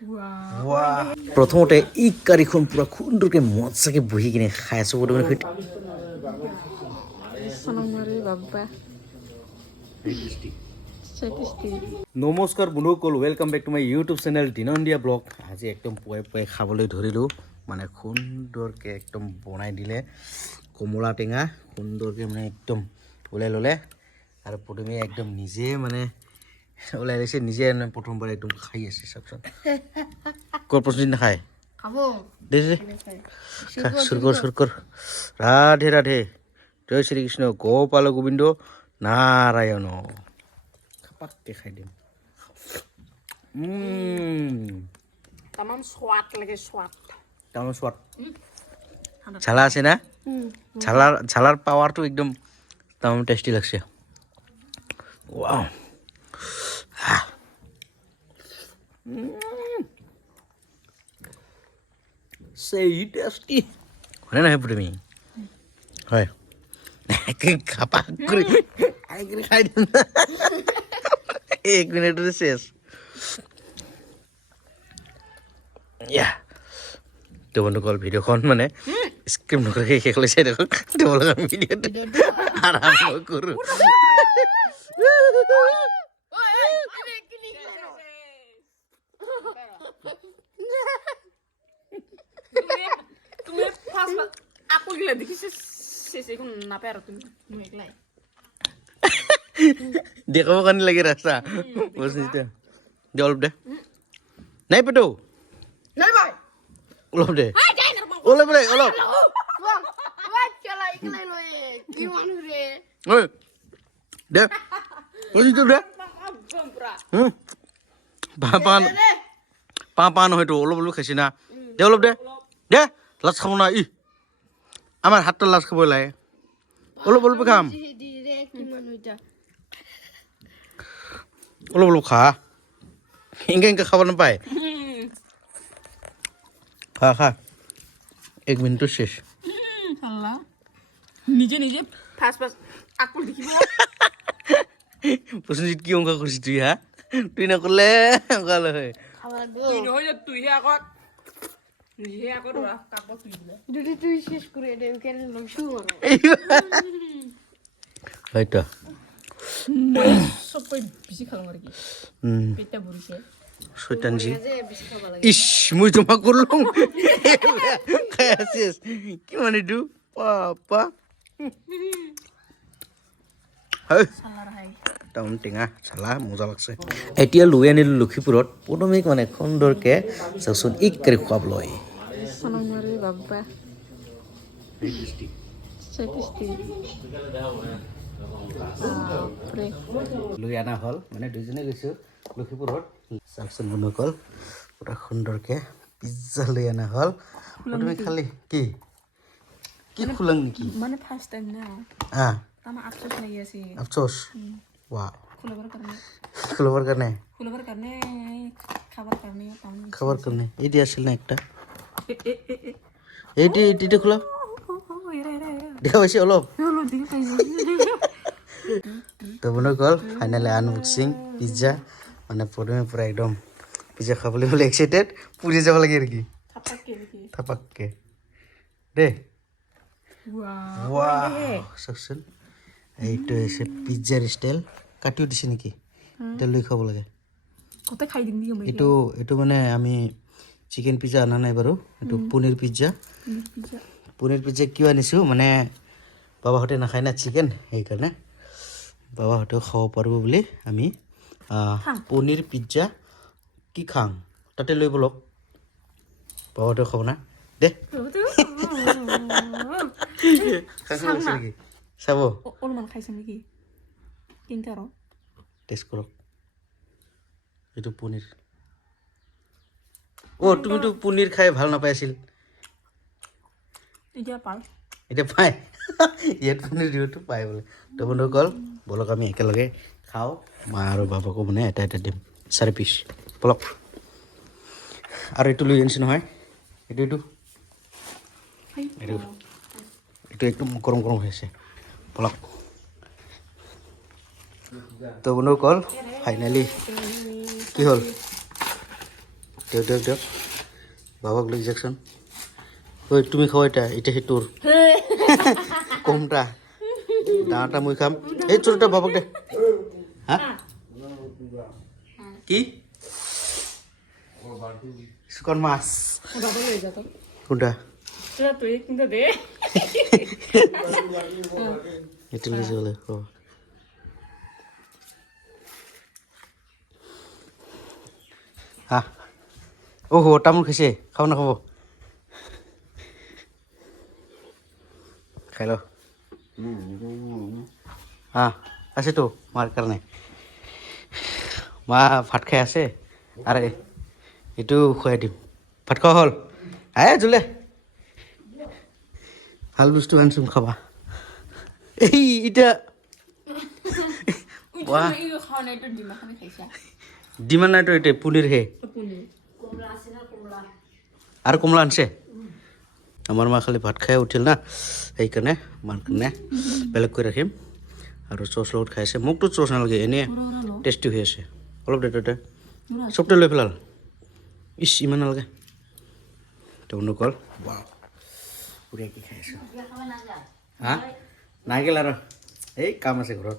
প্ৰথমতে ই কাৰিখন পুৰা সুন্দৰকৈ মজাকৈ বহি কিনে খাই আছোঁ বৰ্তমান নমস্কাৰ বন্ধুসকল welcome back to my YouTube channel দিনন্দিয়া ব্লগ আজি একদম পুৱাই পুৱাই খাবলৈ ধৰিলোঁ মানে সুন্দৰকৈ একদম বনাই দিলে কমলা টেঙা সুন্দৰকৈ মানে একদম ওলাই ল'লে আৰু প্ৰথমে একদম নিজে মানে ওলাই লৈছে নিজে প্ৰথমবাৰ একদম খাই আছে চাওকচোন ক'ৰ প্ৰশ্ন নাখায় দে চুৰ কৰ ৰাধে ৰাধে জয় শ্ৰীকৃষ্ণ গোপাল গোবিন্দ নাৰায়ণ খাপাককৈ খাই দিম তামাম সোৱাদ লাগে সোৱাদ তামাম সোৱাদ ঝালা আছে না ঝালাৰ পাৱাৰটো একদম তামাম টেষ্টি লাগছে ৱাও সেই টেষ্টি হয়নে নহয় তুমি হয় খাপাক কৰি খাই দিম 1 মিনিটতে শেষ তো বন্ধুসকল ভিডিঅ'খন মানে স্ক্ৰিপ্ট নকৰাকৈ শেষ লৈছে দেখোন তোমালোকৰ ভিডিঅ'টো আৰম্ভ কৰোঁ তুমি ফাৰ্স্ট আপু গিলা দেখিছ শেষে কোন না পাৰো তুমি একলাই দেখাব কাৰণে লাগি ৰাস্তা বুজিছা দে অলপ দে নাই পেটো নাই ভাই অলপ দে হাই যাই না অলপ দে অলপ ওয়া চলা একলাই লই কি মানু রে ঐ দে বুজিছো দে পা নহয়তো অলপ অলপ খাইছি না দে অলপ দে দে লাজ খাব না ই আমাৰ হাতটা লাজ খাব লাগে অলপ অলপ খাম অলপ অলপ খা এনেকৈ খাব নাপায় খা 1 মিনিটটো শেষ আল্লাহ নিজে নিজে ফার্স্ট আপু দেখিব প্ৰশ্নজিৎ কি অংক কৰিছ তুই হা তুই নকলে অংক হয় তুই নহয় যে তুই হে আগত নিজে আগত কাপড় তুই দিলে যদি তুই শেষ করে দেব কেন লইছু হয়তো সব কই বেশি খালো আর কি পেটটা ভরিছে শৈতানজি ইস মুই তোমাক করলুম খাই আছিস কি মানে দু পাপা হয় টাউন টেঙা চালা মজা লাগছে এতিয়া লৈ আনিলোঁ লক্ষীপুৰত পদমিক মানে সুন্দৰকৈ চাওকচোন এক কৰি খুৱাব লয় সোনামাৰি বাবা লৈ অনা হ'ল মানে দুইজনে গৈছোঁ লক্ষীপুৰত চাওকচোন বন্ধুসকল পুৰা সুন্দৰকৈ পিজ্জা লৈ অনা হ'ল তুমি খালি কি খোলাং নেকি মানে ফার্স্ট টাইম না আমার আফসোস লাগি আছে আফসোস ৱা খুলবাৰ খোলাবৰ কাৰণে কাৰণে খাবাৰ কাৰণে এই দি আছিল না একটা এইটি খোলা দেখা পাইছে অলপ তো বন্ধুসকল ফাইনেলি আনবক্সিং পিজ্জা মানে প্ৰথমে পূৰা একদম পিজ্জা খাবলৈ হ'লে এক্সাইটেড পুৰি যাব লাগে আৰু কি থাপাককৈ দেই চাওকচোন এইটো হৈছে পিজ্জাৰ ষ্টাইল কাটিও দিছে নেকি এতিয়া লৈ খাব লাগে এইটো মানে আমি চিকেন পিজ্জা অনা নাই বাৰু এইটো পনীৰ পিজ্জা কিয় আনিছোঁ মানে বাবাহঁতে নাখায় না চিকেন সেইকাৰণে বাবাহঁতেও খাব পাৰিব বুলি আমি পনীৰ পিজ্জা কি খাং তাতে লৈ বলক বাবাহঁতেও খাব না দে চাব অলপমান খাইছে নেকি তিনটা ৰ টেষ্ট কৰক এইটো পনীৰ তুমিতো পনীৰ খাই ভাল নাপাইছিল এতিয়া পায় ইয়াত পনীৰ দিওঁতো পায় বোলে তো বন্ধুসকল বলক আমি একেলগে খাওঁ মা আৰু বাবাকো মানে এটা দিম 4 পিচ বলক আৰু এইটো লৈ আনিছোঁ নহয় এইটো একদম গৰম হৈ আছে বলক তো বন্ধুসকল ফাইনেলি কি হ'ল দিয়ক বাবাক লৈ যাকচোন ঐ তুমি খাও এটা এটা সেই তোৰ কমটা ডাঙৰটা মই খাম এই ছোটটা বাবাক দে হা কি শুকান মাছ বাবা লৈ যা তো কোনটা তোরা তুই কিন্তু দে এটা লৈ যাবলে হা ওহো তামোল খাইছে খাব নাখাব খাই ল হা আছেতো মাৰ কাৰণে মা ভাত খাই আছে আৰে এইটো খুৱাই দিম ভাত খোৱা হ'ল জোলে ভাল বস্তু আনিছোঁ খাবা এই এতিয়া ডিমা নাইতো এতিয়া পনীৰ হে আৰু কমলা আনছে আমাৰ মা খালি ভাত খাই উঠিল না সেইকাৰণে মাৰ কাৰণে বেলেগ কৰি ৰাখিম আৰু চচ লগত খাই আছে মোকতো চচ নালাগে এনেই টেষ্টি হৈ আছে অলপ দে ততে চবতে লৈ পেলাল ইচ ইমান নালাগে তনো কল পুৰিয়াকি খাই আছোঁ হা নাগিল আৰু এই কাম আছে ঘৰত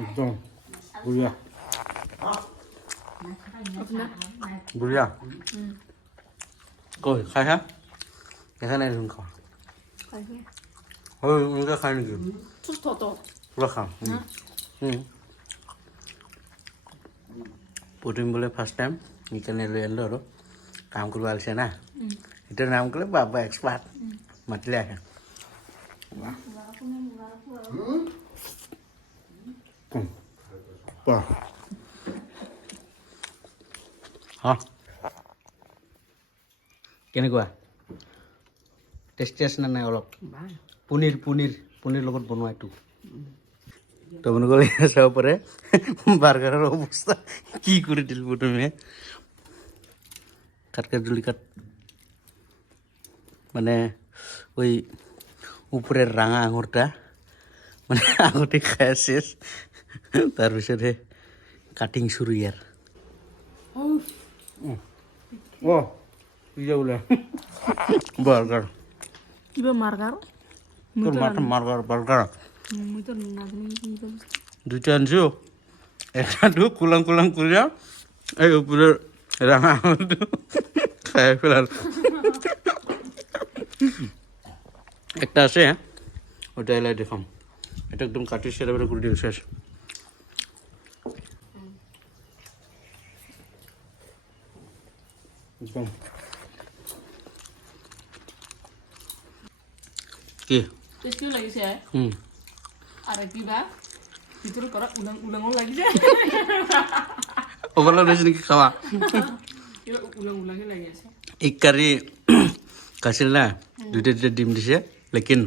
একদম বঢ়িয়া বঢ়িয়া কৈ খাই হা দেখা নাই দেখোন খাওঁ এনেকৈ খাই নেকি পুৰা খাওঁ পুটিম বোলে ফাৰ্ষ্ট টাইম সেইকাৰণে লৈ আনিলোঁ আৰু কাম কৰিব আহিছে না এতিয়া নাম ক'লে বাবা এক্সপাৰ্ট মাতিলে আহে কেনেকুৱা টেষ্টি আছে নে নাই অলপ পনীৰ লগত বনোৱা এইটো তো মনে কৰি চাব পাৰে বাৰ্গাৰৰ অৱস্থা কি কৰি দিল প্ৰথমে কাট জুলি কাট মানে ওই উপরের রাঙা আঙুরটা মানে আঙুরটি খায় শেষ তারপরে কাটিং শুরু ইয়ার ও ইয়ে বলে বার্গার কিবা মার্গার তোর মাথা মার্গার বার্গার মুই তো নাজনি কি দুইটা আনছো একটা কুলাং করিয়া এই উপরের রাঙা আঙুরটা খাই ফেলাল একটা আছে ওটা এলাই দেখাম এটা একদম কাটি সেরা বেড়ে করে দিয়ে শেষ কি টেস্টিও লাগিছে আর কিবা ভিতরে করা উলাং লাগিছে ওভারলোড হয়েছে নাকি খাওয়া উলাং লাগি আছে এক কারি কাছিল না দুইটা ডিম দিছে লেকিন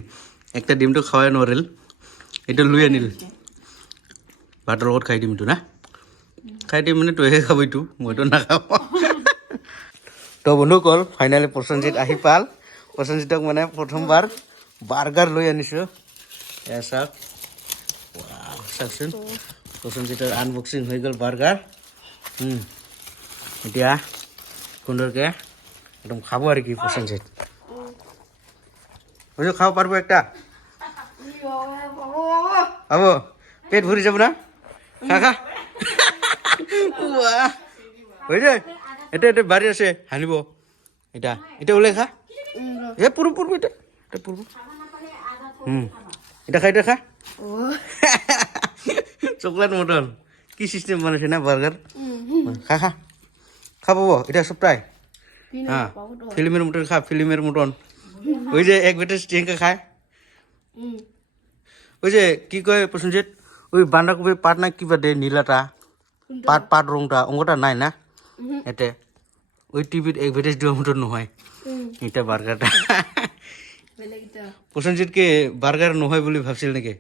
একটা ডিমটো খাওয়াই নোৱাৰিল এটা লৈ আনিল ভাতৰ লগত খাই দিম এইটো না খাই দিম মানে তইহে খাব এইটো মইতো নাখাওঁ তো বন্ধুসকল ফাইনেলি প্ৰসেনজিৎ আহি পাল প্ৰসেনজিৎক মানে প্ৰথমবাৰ বাৰ্গাৰ লৈ আনিছোঁ এয়া চাওক চাওকচোন প্ৰসেনজিৎৰ আনবক্সিং হৈ গ'ল বাৰ্গাৰ এতিয়া সুন্দৰকৈ একদম খাব আর কি প্রসেনজিৎ বুঝো খাওয়া পারবো একটা আবো পেট ভরে যাবো না খা খা হয়ে যায় এটা বাড়ি আছে হানিব এটা ওলাই খা এ পুরো এটা পুরো এটা খা চকলেট মটন কি সিস্টেম বানাইছে না বার্গার খা খাবো এটা সপ্তাহে হ্যাঁ ফিল্মের মটন খা ফিল্মের মটন ওই যে এক বেটে স্টিংকে খায় ওই যে কি কয় প্রসেনজিৎ ওই বান্ধাকপির পাট না কিবা দে নীলাটা পাট রংটা অঙ্গটা নাই না এতে ওই টিভির এডভার্টাইজ দেওয়ার মতন নহয় এটা বার্গারটা প্রসেনজিৎকে বার্গার নহয় বলে ভাবছিল নাকি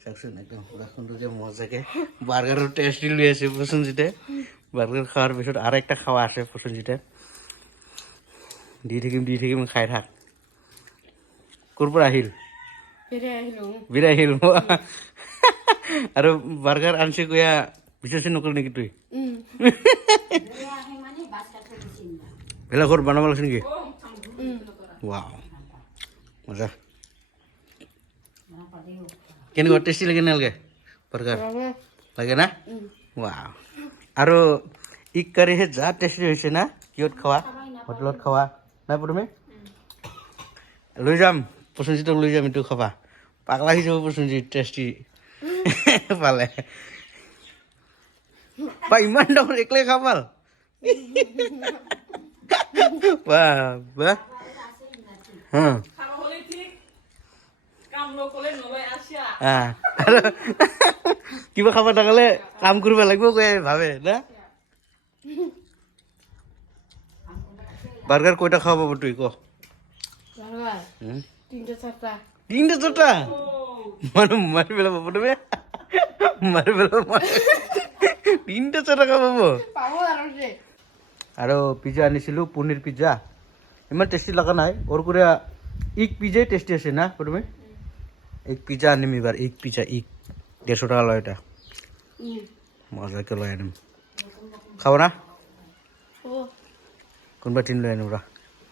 চাওকচোন একদম পুরা সুন্দরকে মজাকে বার্গারের টেস্টি লৈ আছে প্রসেনজিতে বার্গার খাওয়ার পিছত আর একটা খাওয়া আছে প্রসেনজিতের দি থাকিম খাই থাক ক'ৰ পৰা আহিল ফেৰে আহিলো বিৰা আহিল আৰু বাৰ্গাৰ আনছে কয়া বিশ্বাসে নকৰিল নেকি তুই ভেলাঘৰ বনাব লাগিছে নেকি ৱাও মজা কেনেকুৱা টেষ্টি লাগে নালাগে বাৰ্গাৰ লাগে না ৱাও আৰু ইক কাৰিহে যা টেষ্টি হৈছে না কিহত খোৱা হোটেলত খোৱা নাই প্ৰথমে লৈ যাম প্ৰসেনজিতক লৈ যাম এইটো খাবা পাগলা হৈ যাব প্ৰসেনজিত টেষ্টি পালে বা ইমান ডাঙৰ একলাই খাবাল বাহ বাহ হা আৰু কিবা খাব থাকিলে কাম কৰিব লাগিব কৈ ভাবে না বাৰ্গাৰ কয়টা খাব পাব তুই ক তিনটা চাৰটা মানুষ মাৰি পেলাম প্ৰথমে মাৰি পেলাম তিনটা চাৰটা খাবো আৰু পিজ্জা আনিছিলো পনীৰ পিজ্জা ইমান টেষ্টি লগা নাই ওর করে ইক পিজ্জাই টেষ্টি আছে না প্রথমে এক পিজ্জা আনিম এবার এক পিজ্জা ইক 150 টাকা লয় এটা মজাকে লয় আনিম খাবো না কোনবা টিন লয় আনিম